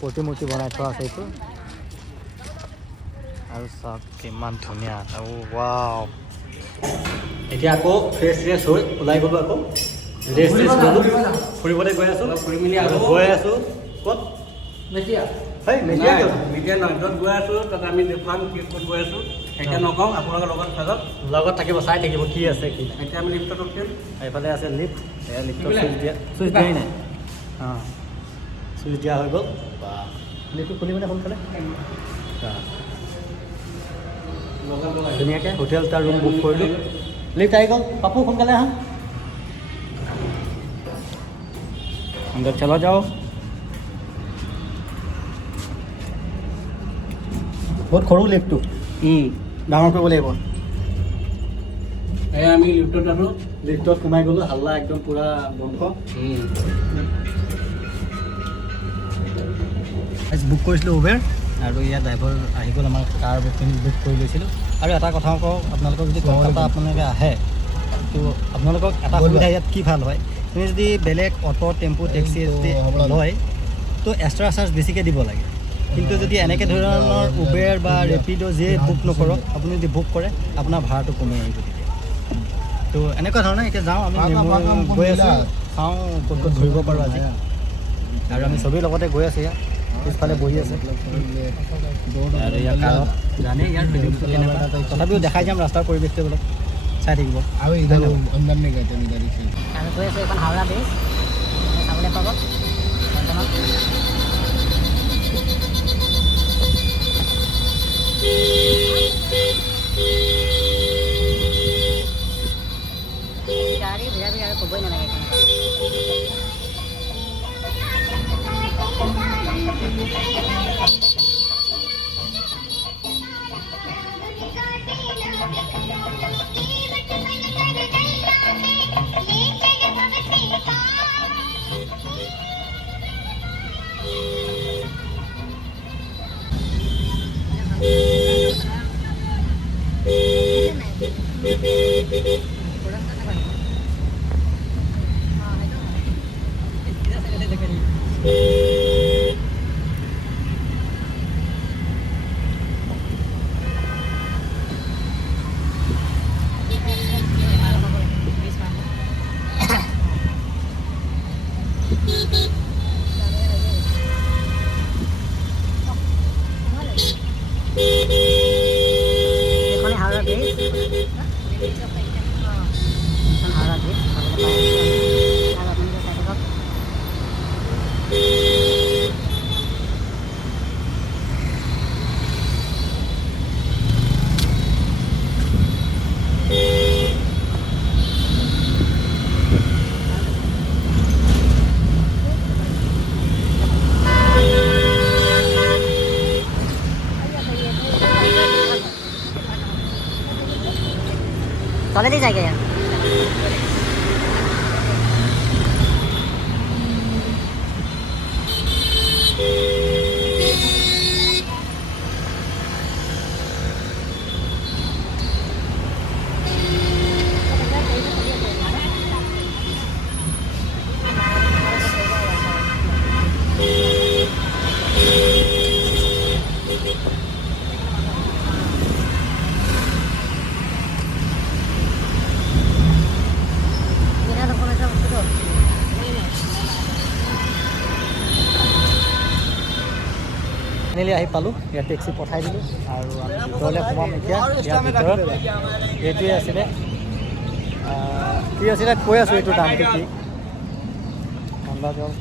প্ৰতিমূৰ্তি বনাই থোৱা আছে এইটো আৰু চাওক কিমান ধুনীয়া ৱাও এতিয়া আকৌ ফ্ৰেছ হৈ ওলাই গ'লোঁ আকৌ ৰেষ্ট ল'লোঁ ফুৰিবলৈ গৈ আছোঁ ফুৰি মেলি আকৌ গৈ আছোঁ ক'ত মেটিয়া মেটিয়া নহয় য'ত গৈ আছোঁ তাত আমি দেখুৱাম কি ক'ত গৈ আছোঁ এতিয়া নকওঁ আপোনালোকৰ লগত থাকিব চাই থাকিব কি আছে কি এতিয়া আমি লিফ্টত উঠিম এইফালে আছে লিফ্ট এয়া লিফ্টত চুইচ দিয়াই নাই অঁ চুইচ দিয়া হৈ গ'ল বা লিফ্টটো খুলি মানে সোনকালে ধুনীয়াকৈ হোটেল এটা ৰুম বুক কৰিলোঁ লিফ্ট আহি গ'ল পাপু সোনকালে আহা अंदर चला जाओ बहुत সৰু লিফ্টটো ডাঙৰ কৰিব লাগিব এয়া আমি লিফ্টত আছোঁ লিফ্টত সোমাই গ'লোঁ হাল্লা একদম পূৰা বন্ধ বুক কৰিছিলোঁ উবেৰ আৰু ইয়াত ড্ৰাইভাৰ আহি গ'ল আমাৰ কাৰ বুক কৰি লৈছিলোঁ আৰু এটা কথা কওঁ আপোনালোকক যদি কলকাতা আপোনালোকে আহে তো আপোনালোকক এটা সুবিধা ইয়াত কি ভাল হয় তুমি যদি বেলেগ অটো টেম্পু টেক্সি যদি লয় তো এক্সট্ৰা চাৰ্জ বেছিকৈ দিব লাগে কিন্তু যদি এনেকৈ ধৰণৰ উবেৰ বা ৰেপিড' যিয়ে বুক নকৰক আপুনি যদি বুক কৰে আপোনাৰ ভাড়াটো কমি আহিব তেতিয়া তো এনেকুৱা ধৰণৰ এতিয়া যাওঁ আমি গৈ আছোঁ চাওঁ ক'ত ক'ত ঘূৰিব পাৰোঁ আজি আৰু আমি চবেই লগতে গৈ আছোঁ ইয়াত পিছফালে বহি আছে আৰু ইয়াৰ কাৰত জানে ইয়াৰ ফিলিংটো কেনেকুৱা তথাপিও দেখাই যাম ৰাস্তাৰ পৰিৱেশটো অলপ চাই থাকিব আৰু ইধাৰ অন্দান নে গাড়ী আমি গাড়ী আমি গৈ আছোঁ এখন হাওৰা ব্ৰিজ চাবলৈ পাব বৰ্তমান গাড়ী ভিৰা ভিৰা আৰু ক'বই নালাগে तलेदी जाएगा यार ফাইনেলি আহি পালোঁ ইয়াত টেক্সি পঠাই দিলোঁ আৰু আমি ভিতৰলৈ সোমাম এতিয়া ইয়াৰ ভিতৰত এইটোৱে আছিলে কি আছিলে কৈ আছোঁ এইটো দামটো কি ঠাণ্ডা জল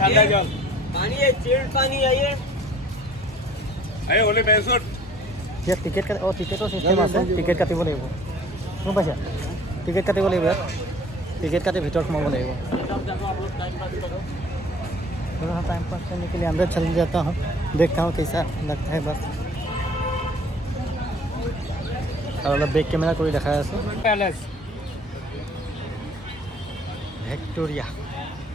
ঠাণ্ডা জল পানী চিল্ড পানী আইয়ে আইয়ে ওলে 65 ইয়াত টিকেট টিকেটৰ চিষ্টেম আছে টিকেট কাটিব লাগিব গম পাইছা টিকেট কাটিব লাগিব ইয়াত टिकट काटे भीतर घुमाव लगेगा। थोड़ा टाइम पास करने के लिए अंदर चल जाता हूँ, देखता हूँ कैसा लगता है बस। और अलग बैक कैमरा को दिखाया ভিক্টোরিয়া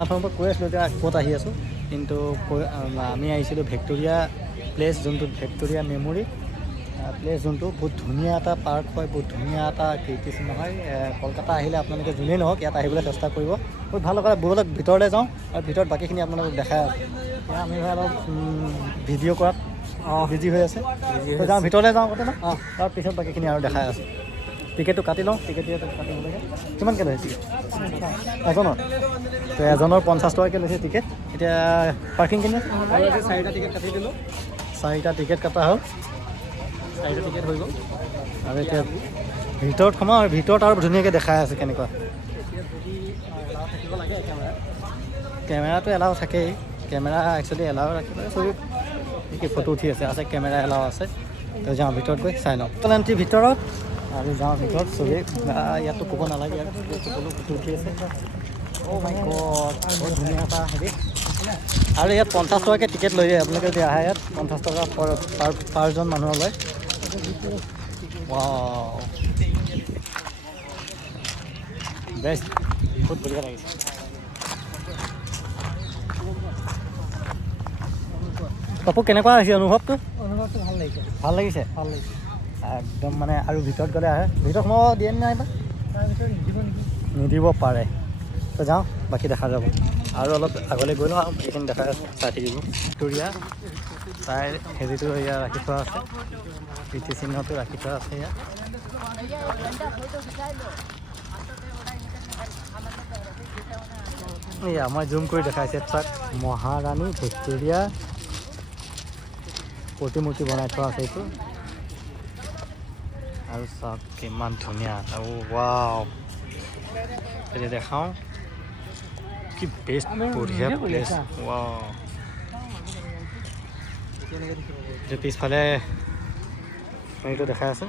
আপোনালোকক কৈ আছিলোঁ যে ক'ত আহি আছোঁ, কিন্তু আমি আহিছিলোঁ ভিক্টোরিয়া প্লেচ, যোনটো ভিক্টোরিয়া মেমৰি প্লেচ, যোনটো বহুত ধুনীয়া এটা পাৰ্ক হয়, বহুত ধুনীয়া এটা কীৰ্তিচিহ্ন হয়। কলকাতা আহিলে আপোনালোকে যোনেই নহওক ইয়াত আহিবলৈ চেষ্টা কৰিব। বহুত ভাল লগা। ব'লক ভিতৰলৈ যাওঁ আৰু ভিতৰত বাকীখিনি আপোনালোকক দেখাই আছোঁ। এতিয়া আমি অলপ ভিডিঅ' কৰাত বিজি হৈ আছে। যাওঁ ভিতৰলৈ যাওঁ আগতে ন, তাৰপিছত বাকীখিনি আৰু দেখাই আছোঁ। টিকেটটো কাটি লওঁ, টিকেট কাটিব লাগে। কিমানকৈ লৈছে টিকেট এজনৰ? তো এজনৰ 50 টকাকৈ লৈছে টিকেট। এতিয়া পাৰ্কিং কিনে 4টা টিকেট কাটি দিলোঁ। 4টা টিকেট কটা হ'ল, 4টা টিকেট হৈ গ'ল। আৰু এতিয়া ভিতৰত সোমাওঁ আৰু ভিতৰত আৰু ধুনীয়াকৈ দেখাই আছে কেনেকুৱা। থাকিব লাগে কেমেৰাটো এলাও থাকেই। কেমেৰা একচুৱেলি এলাও ৰাখিব লাগে। চবেই কি ফটো উঠি আছে কেমেৰা এলাও আছে। তো যাওঁ ভিতৰত গৈ চাই লওঁ। এণ্ট্ৰি ভিতৰত আৰু যাওঁ ভিতৰত। চবেই ইয়াততো ক'ব নালাগে, ইয়াত সকলো ফটো উঠি আছে। অ' মাই গড, বহুত ধুনীয়া এটা হেৰি। আৰু ইয়াত 50 টকাকৈ টিকেট লৈ যায়। আপোনালোকে যদি আহে ইয়াত 50 টকা পাৰজন মানুহৰ লয়। ৱাও, বেষ্ট, বহুত বঢ়িয়া লাগিছে। পাপু কেনেকুৱা হৈছে অনুভৱটো? অনুভৱটো ভাল লাগিছে। ভাল লাগিছে? ভাল লাগিছে একদম মানে। আৰু ভিতৰত গ'লে আহে, ভিতৰত সোমাব দিয়ে নে নাইবা? তাৰ ভিতৰত নিদিব নেকি? নিদিব পাৰে। তো যাওঁ, বাকী দেখা যাব। আৰু অলপ আগলৈ গৈ লওঁ আৰু বাকীখিনি দেখাই চাই থাকিব। ভিক্টৰিয়া তাইৰ হেৰিটো ইয়াত ৰাখি থোৱা আছে, কীৰ্তি চিহ্নটো ৰাখি থোৱা আছে ইয়াত। এয়া মই জুম কৰি দেখাইছে তাক। মহাৰাণী ভিক্টৰিয়া প্ৰতিমূৰ্তি বনাই থোৱা আছে এইটো। আৰু চাওক কিমান ধুনীয়া। ৱাও, এতিয়া দেখাওঁ কি বেষ্ট, বঢ়িয়া প্লেচ। ৱাও, যে পিছফালে হেৰিটো দেখাই আছে।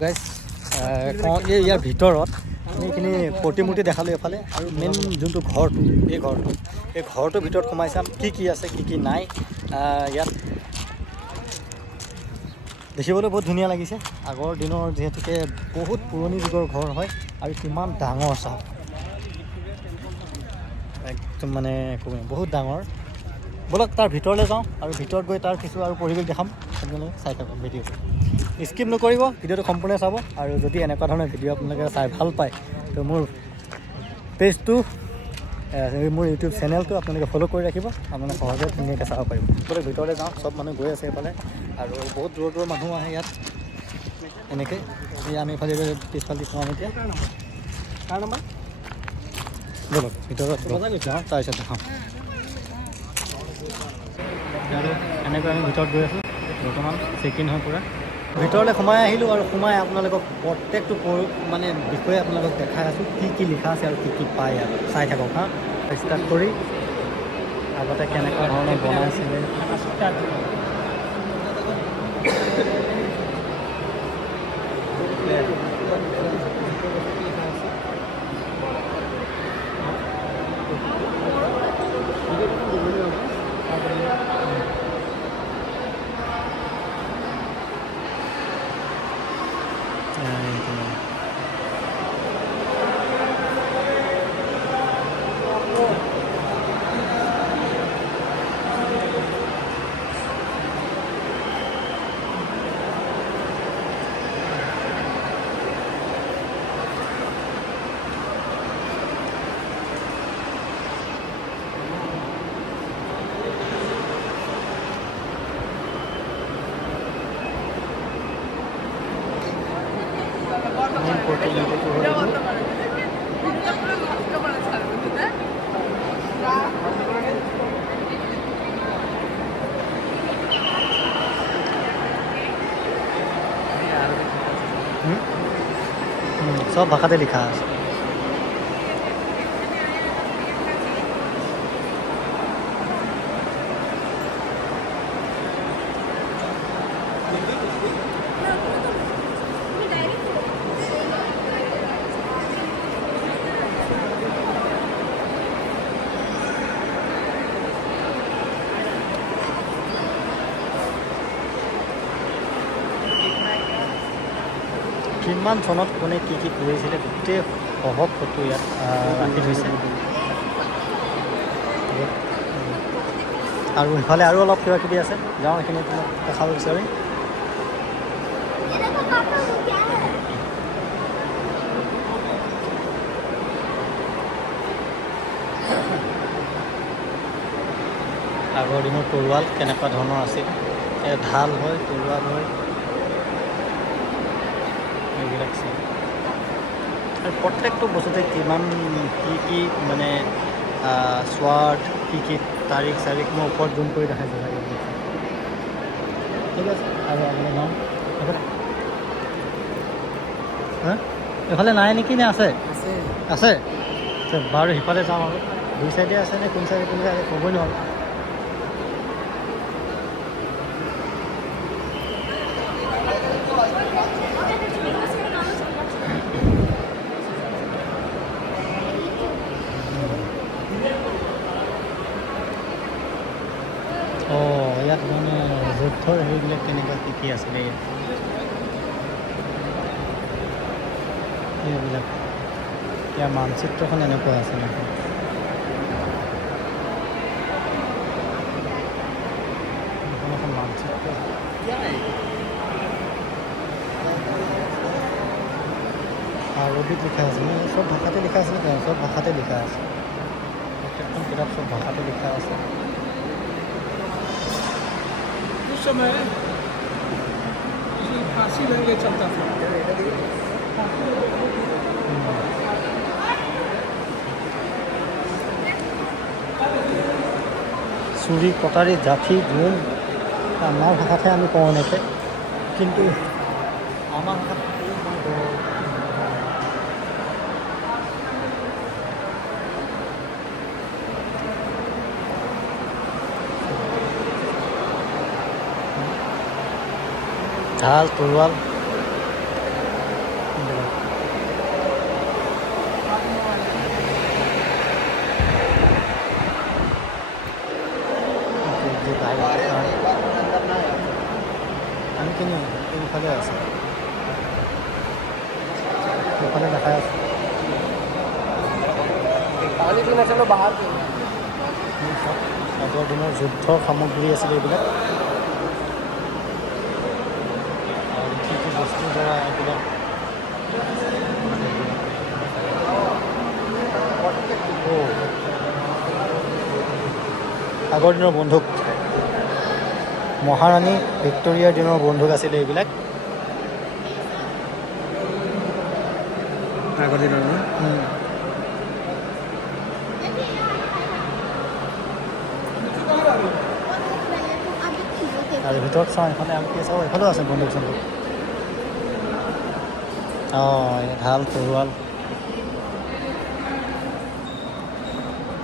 গাইজ ইয়াৰ ভিতৰত এইখিনি প্ৰতিমূৰ্তি দেখালোঁ এফালে। আৰু মেইন যোনটো ঘৰটো, এই ঘৰটোৰ ভিতৰত সোমাই চাম কি আছে কি নাই। ইয়াত দেখিবলৈ বহুত ধুনীয়া লাগিছে। আগৰ দিনৰ যিহেতুকে বহুত পুৰণি যুগৰ ঘৰ হয় আৰু কিমান ডাঙৰ চাওক, একদম মানে বহুত ডাঙৰ। ব'লক তাৰ ভিতৰলৈ যাওঁ আৰু ভিতৰত গৈ তাৰ কিছু আৰু পৰিৱেশ দেখাম। আপোনালোকে চাই থাকক ভিডিঅ'টো, স্কিপ নকৰিব, ভিডিঅ'টো সম্পূৰ্ণ চাব। আৰু যদি এনেকুৱা ধৰণৰ ভিডিঅ' আপোনালোকে চাই ভাল পায় তো মোৰ পেজটো, মোৰ ইউটিউব চেনেলটো আপোনালোকে ফ'ল' কৰি ৰাখিব। আপোনালোকে সহজে ধুনীয়াকৈ চাব পাৰিব। ব'লক ভিতৰলৈ যাওঁ, চব মানুহ গৈ আছে এইফালে আৰু বহুত দূৰৰ মানুহ আহে ইয়াত। এনেকৈ আমি এইফালে পিছফালে সোমাম এতিয়া। কাৰ নম্বৰ? ব'লক ভিতৰত যাওঁ, তাৰপিছত দেখাওঁ। আৰু এনেকৈ আমি ভিতৰত গৈ আছোঁ। বৰ্তমান চেক ইন হৈ পূৰা ভিতৰলৈ সোমাই আহিলোঁ। আৰু সোমাই আপোনালোকক প্ৰত্যেকটো মানে বিষয়ে আপোনালোকক দেখাই আছোঁ কি লিখা আছে আৰু কি পায়। আৰু চাই থাকক হা। ষ্টাৰ্ট কৰি আগতে কেনেকুৱা ধৰণৰ বনাইছিলে। সব ভাষাতে লিখা আছে। কিমান চনত কোনে কি কৰিছিলে গোটেই সহজ ফটো ইয়াত ৰাখি থৈছে। আৰু ইফালে আৰু অলপ কিবা কিবি আছে, যাওঁ এইখিনি তোমাক দেখাব বিচাৰিম। আগৰ দিনৰ তৰোৱাল কেনেকুৱা ধৰণৰ আছিল, ঢাল হয়, তৰোৱাল হয়, এইবিলাক চাই। আৰু প্ৰত্যেকটো বস্তুতে কিমান কি মানে স্ৱাৰ্থ, কি তাৰিখ চাৰিখ মই ওপৰত জুম কৰি দেখাইছোঁ ভাই। ঠিক আছে, আৰু আগলৈ যাওঁ। হা এইফালে নাই নেকি, নে আছে? আছে বাৰু, সিফালে যাওঁ আৰু। দুই চাইডে আছে নে কোন চাইডে ক'বই নোৱাৰোঁ। ইয়াত মানে যুদ্ধৰ হেৰিবিলাক কেনেকুৱা কি আছিলে ইয়াত, এইবিলাক ইয়াৰ মানচিত্ৰখন এনেকুৱা আছে নেকি? এখন মানচিত্ৰ আৰবিত লিখা আছে নে? চব ভাষাতে লিখা আছে নে? চব ভাষাতে লিখা আছে, প্ৰত্যেকখন কিতাপ চব ভাষাতে লিখা আছে। उस समय फांसी लगे चलता था। চুৰি কটাৰী জাঠি জোম, আমাৰ ভাষাতহে আমি কওঁ এনেকৈ, কিন্তু আমাৰ ভাষাত ঢাল তৰোৱাল আমি কিনি এইফালে আছে, এইফালে দেখাই আছে। আগৰ দিনৰ যুদ্ধৰ সামগ্ৰী আছিলে এইবিলাক, আৰু কি কি বস্তুৰ দ্বাৰা এইবিলাক আগৰ দিনৰ বন্দুক, মহাৰাণী ভিক্টৰিয়াৰ দিনৰ বন্দুক আছিলে এইবিলাক। আগৰ দিনৰ আৰু ভিতৰত চাওঁ, এইফালে আৰু কি চাওঁ, এইফালেও আছে বন্দুক চন্দুক। এই ঢাল তৰোৱাল,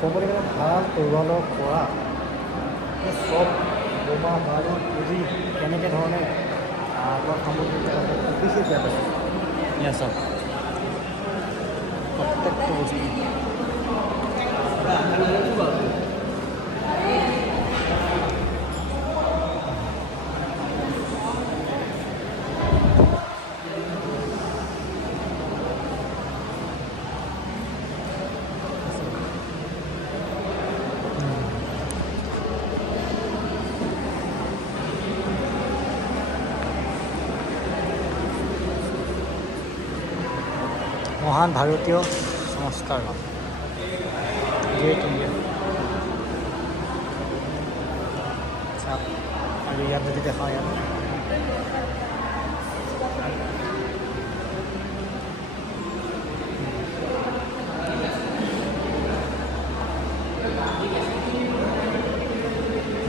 ক'বলৈ গ'লে ঢাল তৰোৱালৰ পৰা চব বোমা বাৰুদ পুৰি কেনেকৈ ধৰণে আগৰ সামগ্ৰী বিশেষ বেয়া পাইছে। এয়া চাওক প্ৰত্যেকটো বস্তু। মহান ভাৰতীয় সংস্কাৰ নাম গ্ৰেট ইণ্ডিয়া। আৰু ইয়াত যদি দেখাওঁ, ইয়াত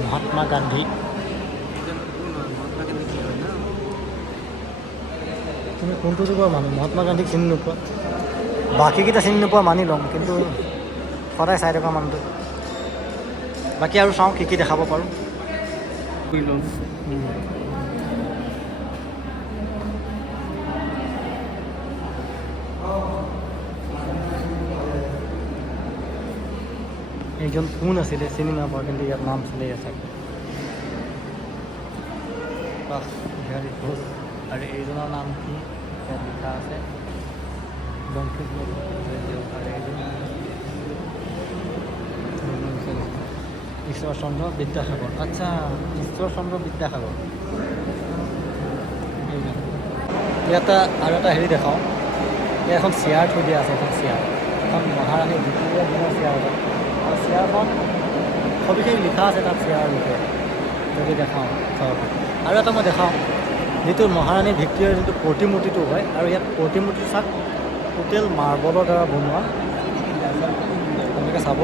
মহাত্মা গান্ধী। তুমি কোনটো যুগৰ মানুহ? মহাত্মা গান্ধীক চিনি নোপোৱা? বাকীকেইটা চিনি নোপোৱা মানি ল'ম, কিন্তু সদায় চাই থকা মানুহটো। বাকী আৰু চাওঁ কি দেখাব পাৰোঁ। এইজন কোন আছিলে চিনি নাপাওঁ, কিন্তু ইয়াত নাম চলি আছে বিহাৰী ঘোষ। আৰু এইজনৰ নাম কি ইয়াত লিখা আছে, ঈশ্বৰচন্দ্ৰ বিদ্যাসাগৰ। আচ্ছা, ঈশ্বৰচন্দ্ৰ বিদ্যাসাগৰ। ইয়াত আৰু এটা হেৰি দেখাওঁ, ইয়াত এখন চেয়াৰ থৈ দিয়া আছে, এখন চেয়াৰ, এখন মহাৰাণী ভিক্টোৰিয়া দিনৰ চেয়াৰ হয়। আৰু চেয়াৰখন সবিশেষ লিখা আছে তাত চেয়াৰৰ বিষয়ে, যদি দেখাওঁ চাওক। আৰু এটা মই দেখাওঁ, যিটো মহাৰাণী ভিক্টোৰিয়াৰ যিটো প্ৰতিমূৰ্তিটো হয়, আৰু ইয়াত প্ৰতিমূৰ্তিটো চাওক টোটেল মাৰ্বলৰ দ্বাৰা বনোৱা। আপোনালোকে চাব,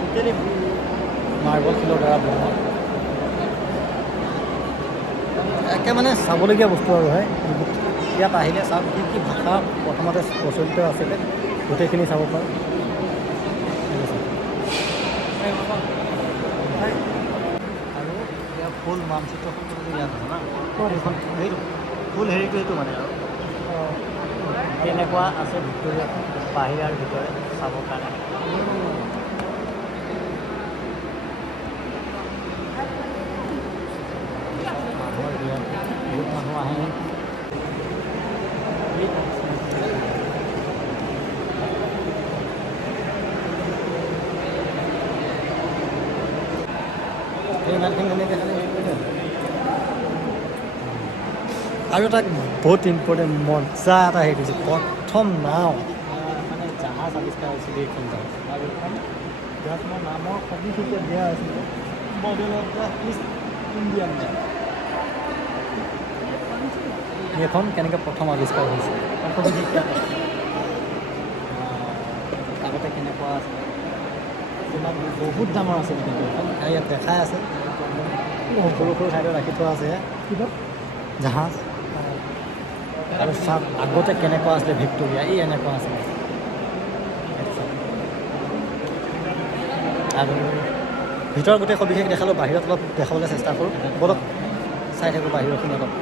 টোটেলি মাৰ্বল শিলৰ দ্বাৰা বনোৱা। একে মানে চাবলগীয়া বস্তু আৰু হয়। ইয়াত আহিলে চাওক কি কি ভাষা প্ৰথমতে প্ৰচলিত আছিলে, গোটেইখিনি চাব পাৰোঁ। আৰু ইয়াৰ ফুল মানচিত্ৰখন ইয়াত আছে না, এইখন সেইটো ফুল হেৰিটো এইটো মানে আৰু কেনেকুৱা আছে ভিক্টোৰিয়াখন বাহিৰে আৰু ভিতৰে চাবৰ কাৰণে। বহুত মানুহ আহে। আৰু এটা বহুত ইম্পৰ্টেণ্ট মজা এটা হেৰি দিছে, প্ৰথম নাও মানে জাহাজ আৱিষ্কাৰ হৈছিলে এইখন জাহাজ। আৰু এইখন জাহাজৰ নামৰ সবিশেষ দিয়া হৈছিলে model of the east Indian navy. এইখন কেনেকৈ প্ৰথম আৱিষ্কাৰ হৈছিল আগতে কেনেকুৱা আছিলে, কিমান বহুত ডাঙৰ আছিল কিন্তু এইখন। আৰু ইয়াত দেখাই আছে সৰু সৰু ঠাইত ৰাখি থোৱা আছে কিবা জাহাজ। আৰু চাওক আগতে কেনেকুৱা আছিলে ভিক্টোৰিয়া, এই এনেকুৱা আছিলে। আৰু ভিতৰৰ গোটেই সবিশেষ দেখালোঁ, বাহিৰত অলপ দেখাবলৈ চেষ্টা কৰোঁ। বলক চাই থাকোঁ বাহিৰৰখিনি অলপ।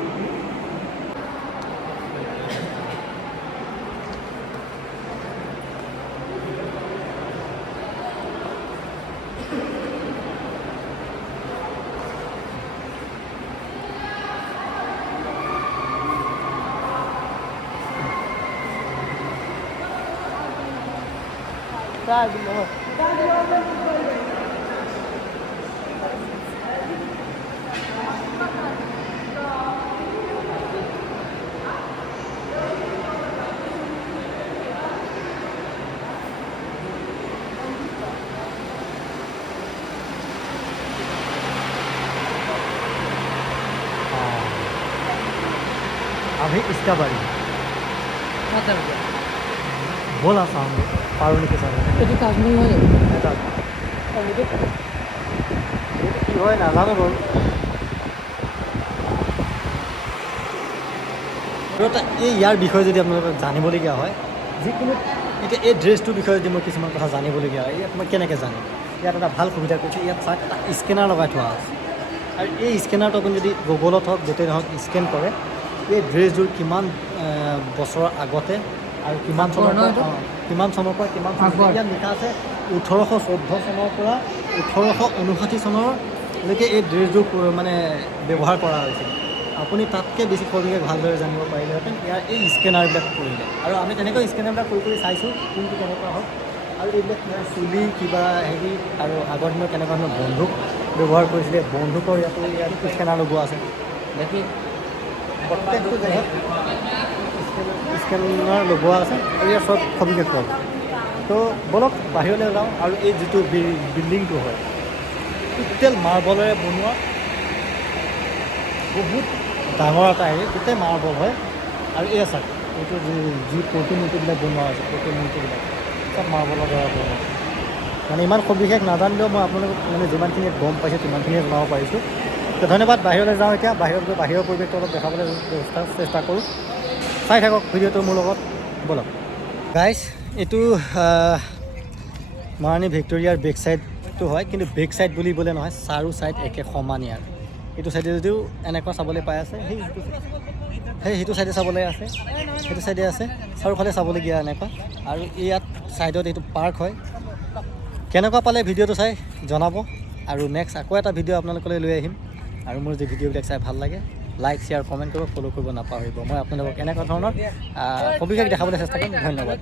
अभी इसका बारी बोला सामने पारोनी के साथ এইটো তাজমহল হয় জানো? কি হয় নাজানো বাৰু। আৰু এটা এই ইয়াৰ বিষয়ে যদি আপোনালোকক জানিবলগীয়া হয়, যিকোনো এতিয়া এই ড্ৰেছটোৰ বিষয়ে যদি মই কিছুমান কথা জানিবলগীয়া হয়, ইয়াত মই কেনেকৈ জানিম? ইয়াত এটা ভাল সুবিধা কৰিছে, ইয়াত চাওক এটা স্কেনাৰ লগাই থোৱা আছে। আৰু এই স্কেনাৰটো আপুনি যদি গুগলত হওক য'তেই নহওক স্কেন কৰে, এই ড্ৰেছযোৰ কিমান বছৰৰ আগতে আৰু কিমান চনৰ পৰা কিমান চনৰ ইয়াত লিখা আছে 1814 চনৰ পৰা 1859 চনৰলৈকে এই ড্ৰেছযোৰ মানে ব্যৱহাৰ কৰা হৈছিল। আপুনি তাতকৈ বেছি সবিশেষ ভালদৰে জানিব পাৰিলেহেঁতেন ইয়াৰ এই স্কেনাৰবিলাক কৰিলে। আৰু আমি তেনেকৈ স্কেনাৰবিলাক কৰি চাইছোঁ কোনটো কেনেকুৱা হওক। আৰু এইবিলাক চুলি কিবা হেৰি আৰু আগৰ দিনত কেনেকুৱা ধৰণৰ বন্দুক ব্যৱহাৰ কৰিছিলে, বন্দুকৰ ইয়াত স্কেনাৰ লগোৱা আছে। দেখি প্ৰত্যেকটো জেগাত স্কেনাৰ লগোৱা আছে আৰু ইয়াৰ চব সবিশেষ পাব। তো বলক বাহিৰলৈ যাওঁ। আৰু এই যিটো বিল্ডিংটো হয় টোটেল মাৰ্বলেৰে বনোৱা, বহুত ডাঙৰ এটা হেৰি, গোটেই মাৰ্বল হয়। আৰু এই চাওক এইটো যি প্ৰতিমূৰ্তিবিলাক বনোৱা হৈছে, প্ৰতিমূৰ্তিবিলাক চব মাৰ্বলৰ দ্বাৰা বনোৱা। মানে ইমান সবিশেষ নাজানিলেও মই আপোনালোকক মানে যিমানখিনি গম পাইছোঁ সিমানখিনিয়ে জনাব পাৰিছোঁ। তো ধন্যবাদ। বাহিৰলৈ যাওঁ এতিয়া, বাহিৰত গৈ বাহিৰৰ পৰিৱেশটো অলপ দেখাবলৈ চেষ্টা কৰোঁ। চাই থাকক ভিডিঅ'টো মোৰ লগত, বলক গাইজ। এইটো মহাৰাণী ভিক্টোৰিয়াৰ বেক চাইডটো হয়, কিন্তু বেক চাইড বুলিবলৈ নহয়, চাৰো ছাইড একে সমানেই। আৰু এইটো ছাইডে যদিও এনেকুৱা চাবলৈ পাই আছে, সেইটো ছাইডে চাবলৈ আছে, সেইটো ছাইডে আছে, চাৰিওফালে চাবলগীয়া এনেকুৱা। আৰু ইয়াত ছাইডত এইটো পাৰ্ক হয়। কেনেকুৱা পালে ভিডিঅ'টো চাই জনাব। আৰু নেক্সট আকৌ এটা ভিডিঅ' আপোনালোকলৈ লৈ আহিম। আৰু মোৰ যে ভিডিঅ'বিলাক চাই ভাল লাগে লাইক শ্বেয়াৰ কমেণ্ট কৰিব ফ'ল' কৰিব নাপাহৰিব মই আপোনালোকক এনেকুৱা ধৰণৰ সবিশেষ দেখাবলৈ চেষ্টা কৰিম ধন্যবাদ